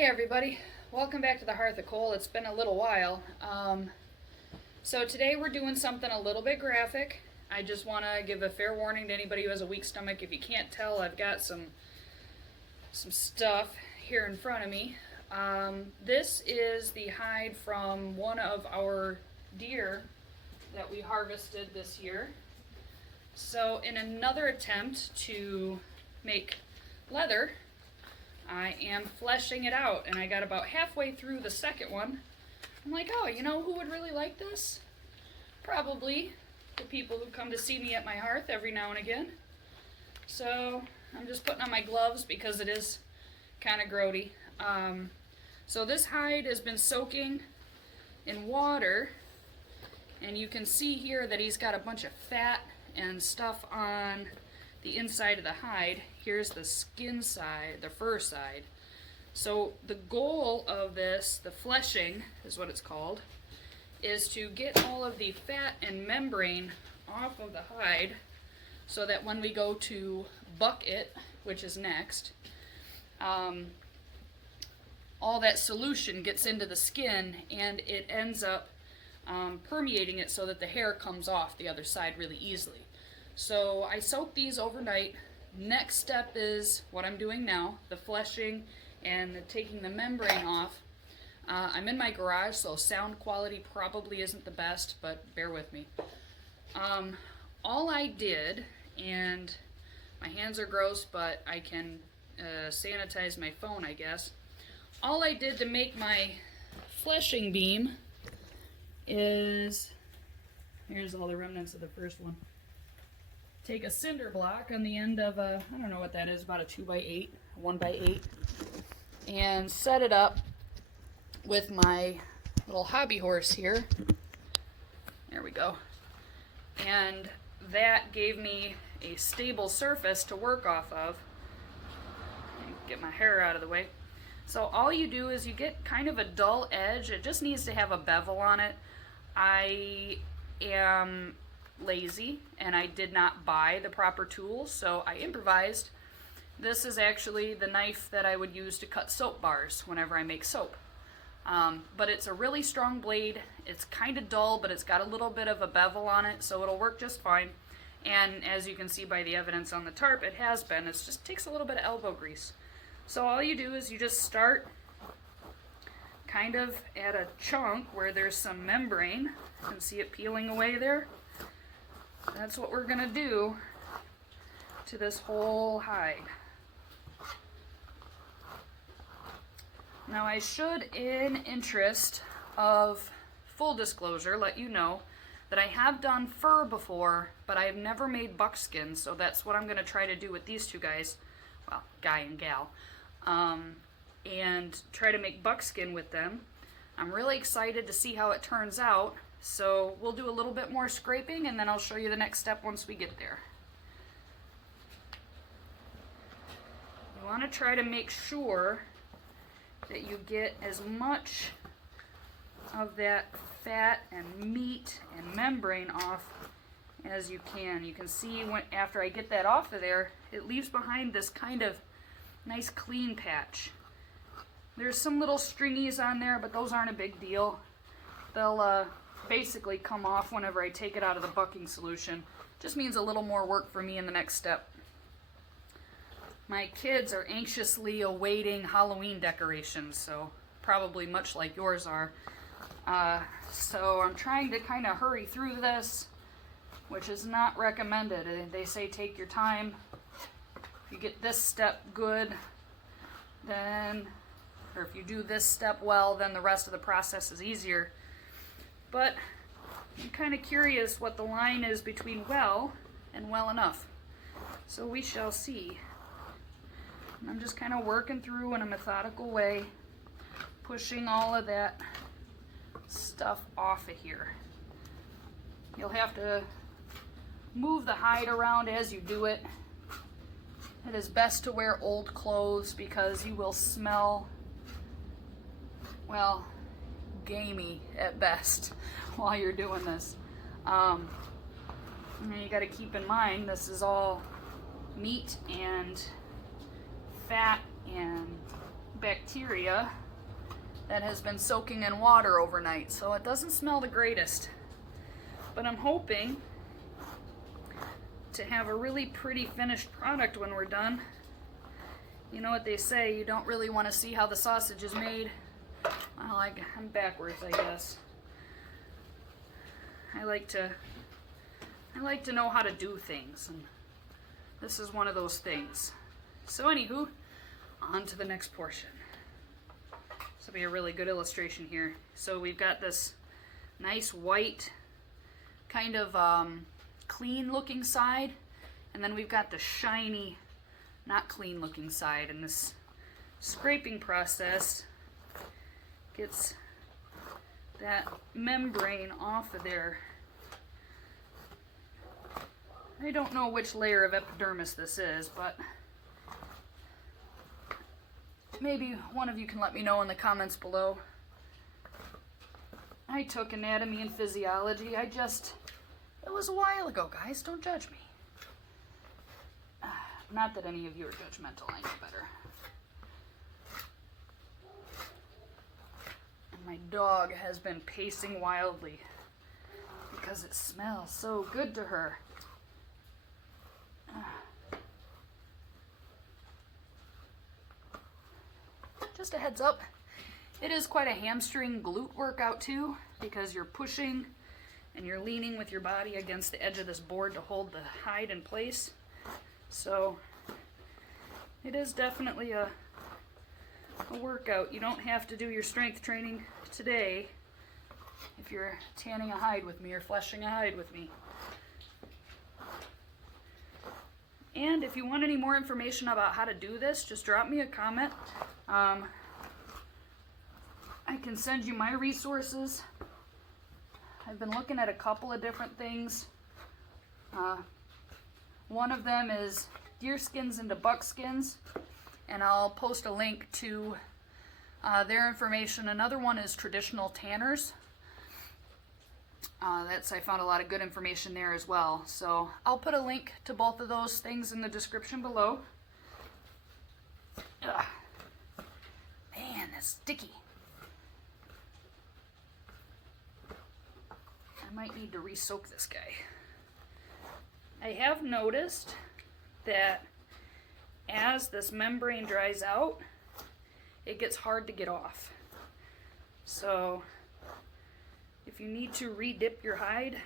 Hey everybody, welcome back to the Hearth of Coal. It's been a little while. So today we're doing something a little bit graphic. I just want to give a fair warning to anybody who has a weak stomach. If you can't tell, I've got some stuff here in front of me. This is the hide from one of our deer that we harvested this year. So in another attempt to make leather, I am fleshing it out, and I got about halfway through the second one. I'm like, oh, you know who would really like this? Probably the people who come to see me at my hearth every now and again. So I'm just putting on my gloves because it is kind of grody. So this hide has been soaking in water, and you can see here that he's got a bunch of fat and stuff on the inside of the hide. Here's the skin side, the fur side. So the goal of this, the fleshing is what it's called, is to get all of the fat and membrane off of the hide so that when we go to buck it, which is next, all that solution gets into the skin and it ends up permeating it so that the hair comes off the other side really easily. So I soak these overnight. Next step is what I'm doing now, the fleshing and taking the membrane off. I'm in my garage, so sound quality probably isn't the best, but bear with me. All I did, and my hands are gross, but I can sanitize my phone, I guess. All I did to make my fleshing beam is, here's all the remnants of the first one. Take a cinder block on the end of a, I don't know what that is, about a 2x8, 1x8, and set it up with my little hobby horse here. There we go. And that gave me a stable surface to work off of. Get my hair out of the way. So all you do is you get kind of a dull edge. It just needs to have a bevel on it. I am lazy and I did not buy the proper tools, so I improvised. This is actually the knife that I would use to cut soap bars whenever I make soap. But it's a really strong blade. It's kind of dull, but it's got a little bit of a bevel on it, so it'll work just fine. And as you can see by the evidence on the tarp, it has been. It just takes a little bit of elbow grease. So all you do is you just start kind of at a chunk where there's some membrane. You can see it peeling away there. That's what we're going to do to this whole hide. Now I should, in interest of full disclosure, let you know that I have done fur before, but I have never made buckskin, so that's what I'm going to try to do with these two guys, well, guy and gal, and try to make buckskin with them. I'm really excited to see how it turns out. So we'll do a little bit more scraping and then I'll show you the next step once we get there. You want to try to make sure that you get as much of that fat and meat and membrane off as you can. You can see after I get that off of there, it leaves behind this kind of nice clean patch. There's some little stringies on there, but those aren't a big deal. They'll basically come off whenever I take it out of the bucking solution. Just means a little more work for me in the next step. My kids are anxiously awaiting Halloween decorations, so probably much like yours are. So I'm trying to kind of hurry through this, which is not recommended. They say take your time. If you get this step good, then, or if you do this step well, then the rest of the process is easier. But I'm kind of curious what the line is between well and well enough. So we shall see. And I'm just kind of working through in a methodical way, pushing all of that stuff off of here. You'll have to move the hide around as you do it. It is best to wear old clothes because you will smell, well, gamey at best while you're doing this. And you got to keep in mind this is all meat and fat and bacteria that has been soaking in water overnight, so it doesn't smell the greatest. But I'm hoping to have a really pretty finished product when we're done. You know what they say, you don't really want to see how the sausage is made. Well, I'm backwards, I guess. I like to know how to do things, and this is one of those things. So anywho, on to the next portion. This will be a really good illustration here. So we've got this nice white, kind of clean looking side, and then we've got the shiny, not clean looking side, and this scraping process gets that membrane off of there. I don't know which layer of epidermis this is, but maybe one of you can let me know in the comments below. I took anatomy and physiology. It was a while ago, guys. Don't judge me. Not that any of you are judgmental. I know better. And my dog has been pacing wildly because it smells so good to her. Just a heads up, it is quite a hamstring glute workout too, because you're pushing and you're leaning with your body against the edge of this board to hold the hide in place. So it is definitely a workout. You don't have to do your strength training today if you're tanning a hide with me or fleshing a hide with me. And if you want any more information about how to do this, just drop me a comment. I can send you my resources. I've been looking at a couple of different things. One of them is Deerskins into Buckskins, and I'll post a link to their information. Another one is Traditional Tanners. I found a lot of good information there as well. So I'll put a link to both of those things in the description below. Ugh. Man, that's sticky. I might need to re-soak this guy. I have noticed that as this membrane dries out, it gets hard to get off. So if you need to re-dip your hide,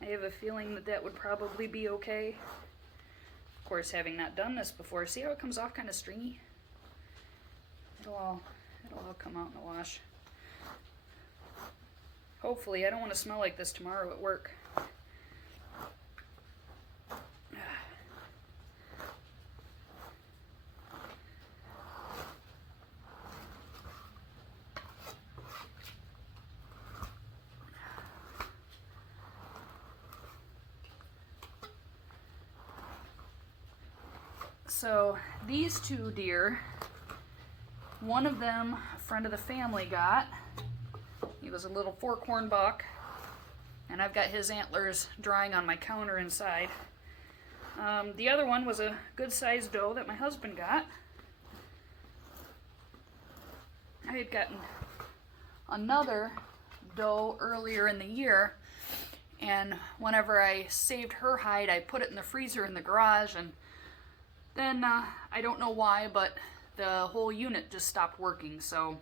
I have a feeling that that would probably be okay. Of course, having not done this before, see how it comes off kind of stringy? It'll all come out in the wash. Hopefully, I don't want to smell like this tomorrow at work. So these two deer, one of them a friend of the family got. He was a little forkhorn buck, and I've got his antlers drying on my counter inside. The other one was a good-sized doe that my husband got. I had gotten another doe earlier in the year, and whenever I saved her hide, I put it in the freezer in the garage, and then I don't know why, but the whole unit just stopped working, so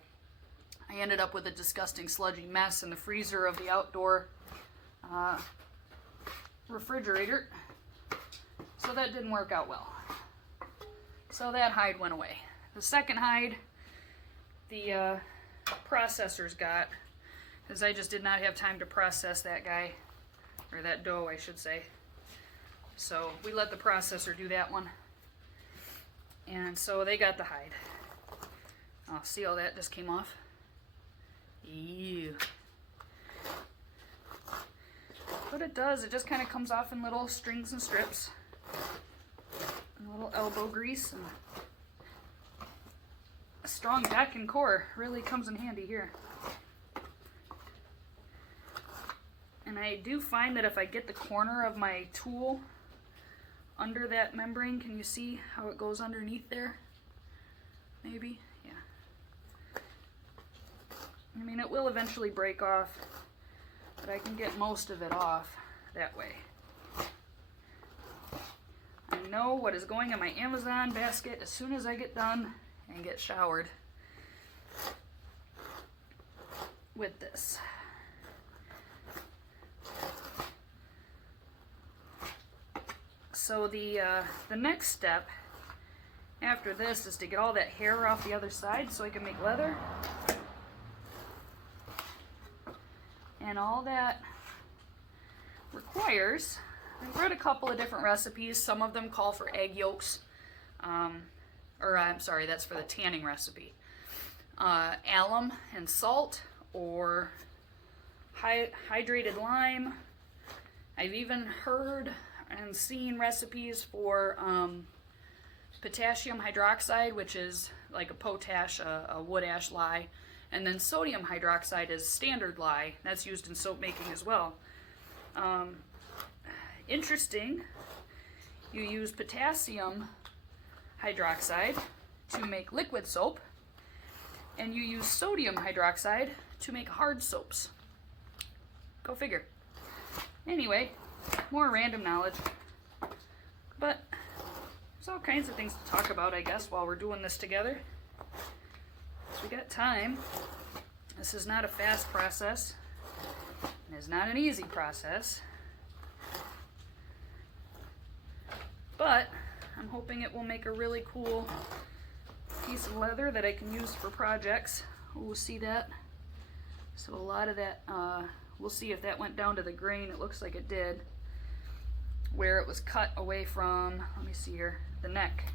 I ended up with a disgusting sludgy mess in the freezer of the outdoor refrigerator. So that didn't work out well. So that hide went away. The second hide, the processors got, because I just did not have time to process that guy, or that doe, I should say. So we let the processor do that one. And so they got the hide. Oh, see how that just came off? Ew. What it does, it just kind of comes off in little strings and strips. And a little elbow grease. And a strong back and core really comes in handy here. And I do find that if I get the corner of my tool under that membrane, can you see how it goes underneath there? Maybe? I mean, it will eventually break off, but I can get most of it off that way. I know what is going in my Amazon basket as soon as I get done and get showered with this. So the next step after this is to get all that hair off the other side so I can make leather. And all that requires, I've read a couple of different recipes. Some of them call for egg yolks, I'm sorry, that's for the tanning recipe. Alum and salt, or hydrated lime. I've even heard and seen recipes for potassium hydroxide, which is like a potash, a wood ash lye, and then sodium hydroxide is standard lye. That's used in soap making as well. Interesting, you use potassium hydroxide to make liquid soap, and you use sodium hydroxide to make hard soaps. Go figure. Anyway, more random knowledge. But there's all kinds of things to talk about, I guess, while we're doing this together. So we got time. This is not a fast process. And it's not an easy process. But I'm hoping it will make a really cool piece of leather that I can use for projects. We'll see that. So a lot of that, we'll see if that went down to the grain. It looks like it did. Where it was cut away from, let me see here, the neck.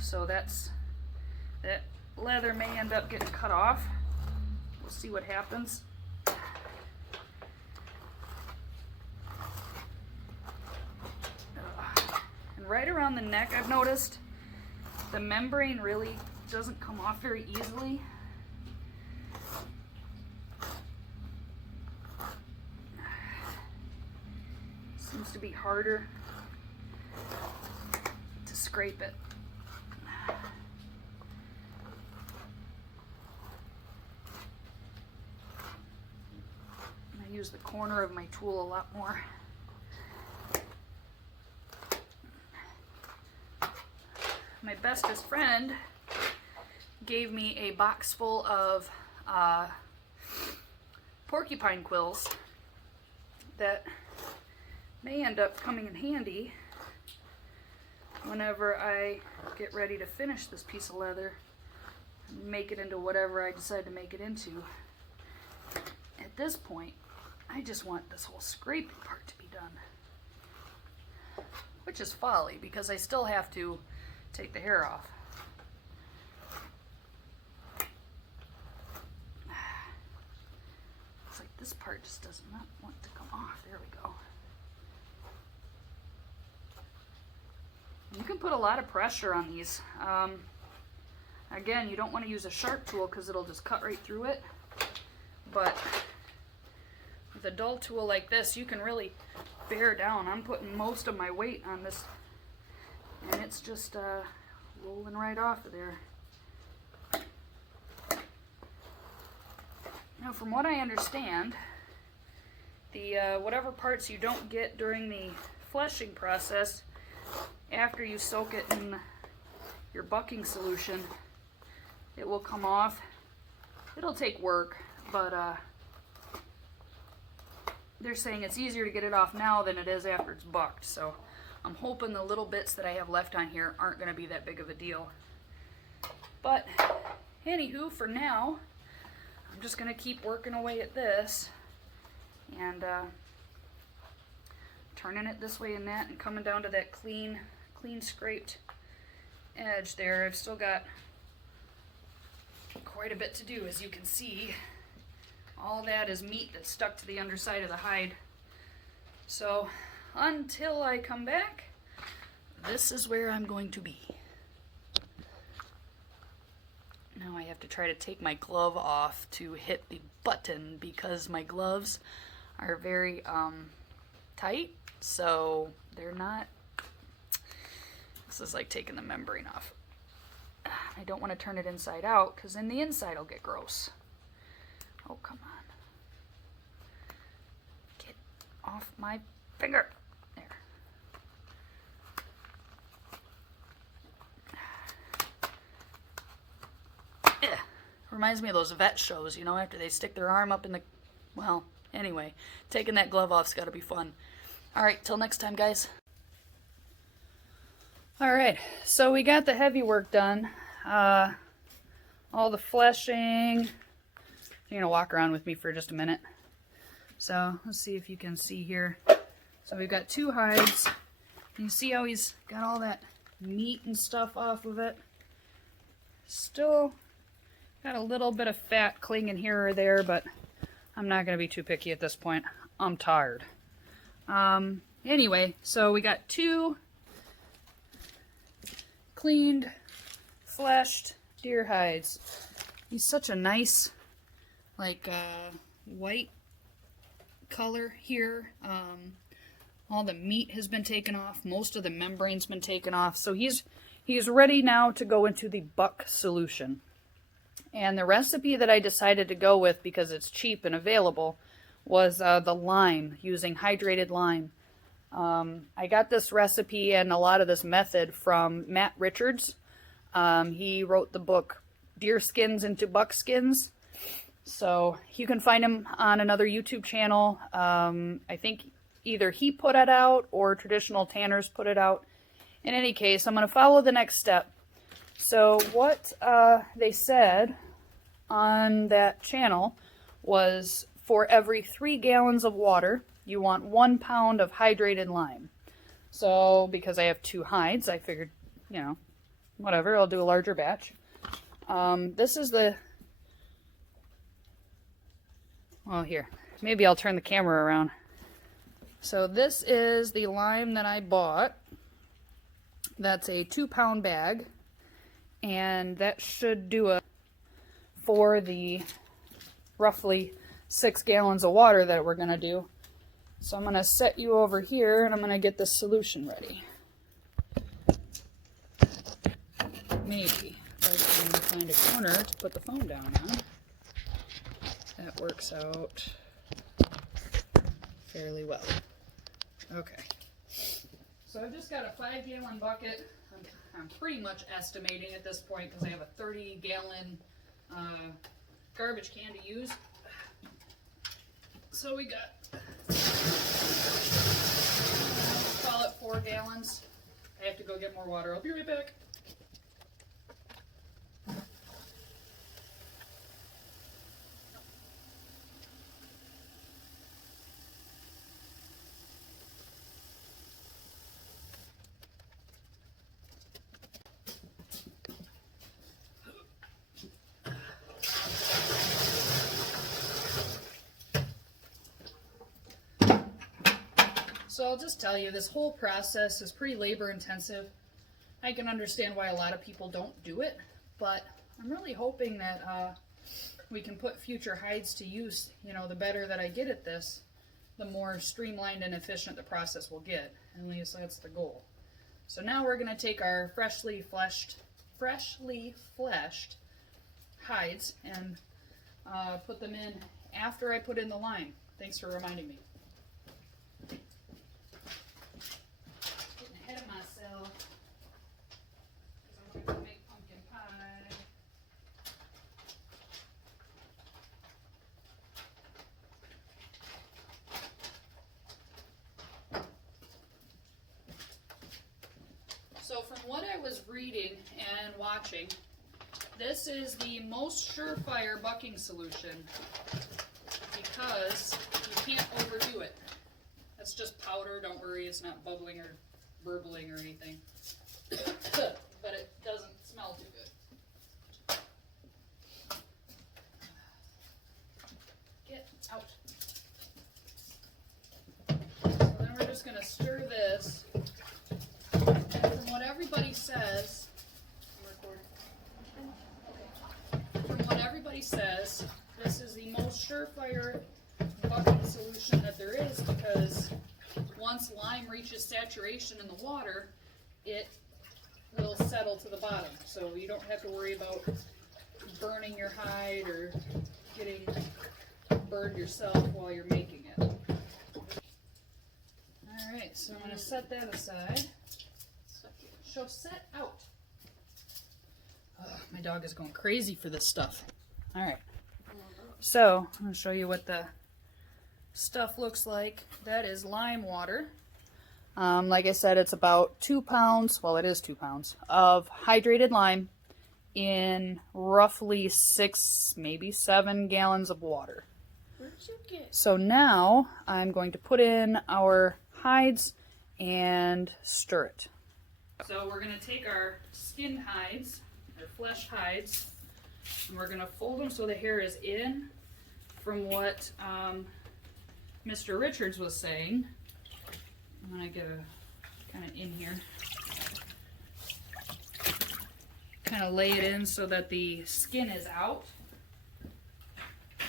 So that leather may end up getting cut off. We'll see what happens. And right around the neck, I've noticed the membrane really doesn't come off very easily. Seems to be harder to scrape it. I use the corner of my tool a lot more. My bestest friend gave me a box full of porcupine quills that may end up coming in handy whenever I get ready to finish this piece of leather and make it into whatever I decide to make it into. At this point, I just want this whole scraping part to be done. Which is folly, because I still have to take the hair off. It's like this part just does not want to come off. There we go. You can put a lot of pressure on these. Again, you don't want to use a sharp tool because it'll just cut right through it. But with a dull tool like this, you can really bear down. I'm putting most of my weight on this, and it's just rolling right off of there. Now, from what I understand, the whatever parts you don't get during the fleshing process, after you soak it in your bucking solution, it will come off. It'll take work, but they're saying it's easier to get it off now than it is after it's bucked. So I'm hoping the little bits that I have left on here aren't going to be that big of a deal. But anywho, for now, I'm just going to keep working away at this and turning it this way and that, and coming down to that clean scraped edge there. I've still got quite a bit to do, as you can see. All that is meat that's stuck to the underside of the hide. So until I come back, this is where I'm going to be. Now I have to try to take my glove off to hit the button because my gloves are very tight, so they're not. This is like taking the membrane off. I don't want to turn it inside out because then the inside will get gross. Oh, come on. Get off my finger. There. Ugh. Reminds me of those vet shows, you know, after they stick their arm up in the... Well, anyway, taking that glove off's got to be fun. All right, till next time, guys. All right, so we got the heavy work done. All the fleshing. You're gonna walk around with me for just a minute. So let's see if you can see here. So we've got 2 hides. You see how he's got all that meat and stuff off of it? Still got a little bit of fat clinging here or there, but I'm not gonna be too picky at this point. I'm tired. Anyway, so we got 2 cleaned, fleshed deer hides. He's such a nice, like, white color here. All the meat has been taken off. Most of the membrane's been taken off. So he's ready now to go into the buck solution. And the recipe that I decided to go with, because it's cheap and available, was the lime, using hydrated lime. I got this recipe and a lot of this method from Matt Richards. He wrote the book Deerskins into Buckskins. So you can find him on another YouTube channel. I think either he put it out or Traditional Tanners put it out. In any case, I'm going to follow the next step. So what they said on that channel was for every 3 gallons of water, you want 1 pound of hydrated lime. So because I have 2 hides, I figured, you know, whatever, I'll do a larger batch. This is the... Well, here, maybe I'll turn the camera around. So this is the lime that I bought. That's a 2-pound bag. And that should do it for the roughly 6 gallons of water that we're going to do. So I'm going to set you over here and I'm going to get this solution ready. Maybe if I can find a corner to put the phone down on. That works out fairly well. Okay. So I've just got a 5-gallon bucket. I'm pretty much estimating at this point because I have a 30-gallon garbage can to use. So we got, call it 4 gallons. I have to go get more water. I'll be right back. So I'll just tell you, this whole process is pretty labor intensive. I can understand why a lot of people don't do it, but I'm really hoping that we can put future hides to use. You know, the better that I get at this, the more streamlined and efficient the process will get. At least that's the goal. So now we're going to take our freshly fleshed hides and put them in after I put in the lime. Thanks for reminding me. Ahead of myself, because I'm going to make pumpkin pie. So from what I was reading and watching, this is the most surefire bucking solution because you can't overdo it. That's just powder, don't worry, it's not bubbling or burbling or anything. But it doesn't smell too good. Get out. So then we're just going to stir this. And from what everybody says, from what everybody says, this is the most surefire bucking solution that there is because once lime reaches saturation in the water, it will settle to the bottom. So you don't have to worry about burning your hide or getting burn yourself while you're making it. Alright, so I'm going to set that aside. So set out. Ugh, my dog is going crazy for this stuff. Alright, so I'm going to show you what the stuff looks like. That is lime water. Like I said, it's about 2 pounds, well it is 2 pounds, of hydrated lime in roughly 6, maybe 7 gallons of water. Where'd you get? So now I'm going to put in our hides and stir it. So we're going to take our skin hides, or flesh hides, and we're going to fold them so the hair is in. From what Mr. Richards was saying, I'm going to get a kind of in here. Kind of lay it in so that the skin is out.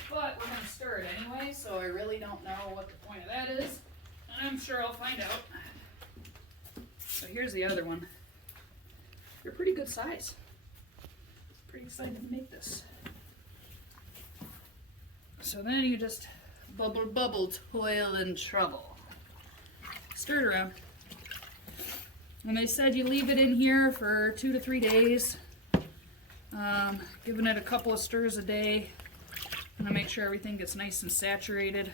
But we're going to stir it anyway, so I really don't know what the point of that is. And I'm sure I'll find out. So here's the other one. They're pretty good size. Pretty excited to make this. So then you just bubble, bubble, toil, and trouble. Stir it around. And they said you leave it in here for 2 to 3 days. Giving it a couple of stirs a day. I'm gonna make sure everything gets nice and saturated.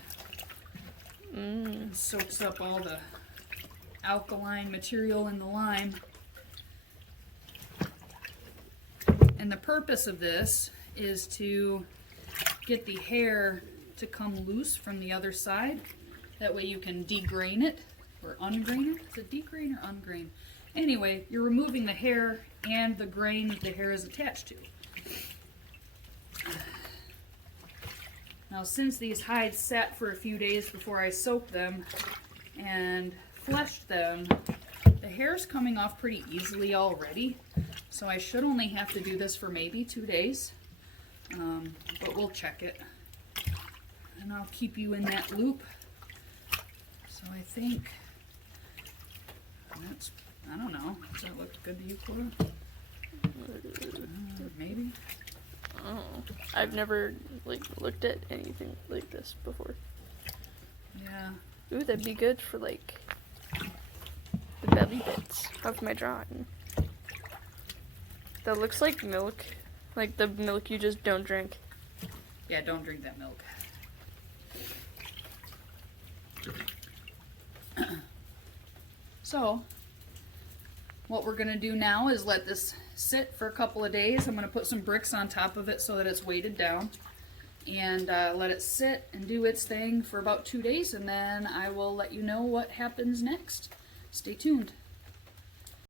And soaks up all the alkaline material in the lime. And the purpose of this is to get the hair to come loose from the other side. That way you can degrain it, or ungrain it. Is it degrain or ungrain? Anyway, you're removing the hair and the grain that the hair is attached to. Now since these hides sat for a few days before I soaked them and fleshed them, the hair's coming off pretty easily already. So I should only have to do this for maybe 2 days. But we'll check it. And I'll keep you in that loop. So I think that's, I don't know. Does that look good to you, Cora? Maybe. Oh, I've never looked at anything like this before. Yeah. Ooh, that'd be good for the belly bits of my drawing. That looks like milk, like the milk you just don't drink. Yeah, don't drink that milk. So, what we're going to do now is let this sit for a couple of days. I'm going to put some bricks on top of it so that it's weighted down. And let it sit and do its thing for about 2 days. And then I will let you know what happens next. Stay tuned.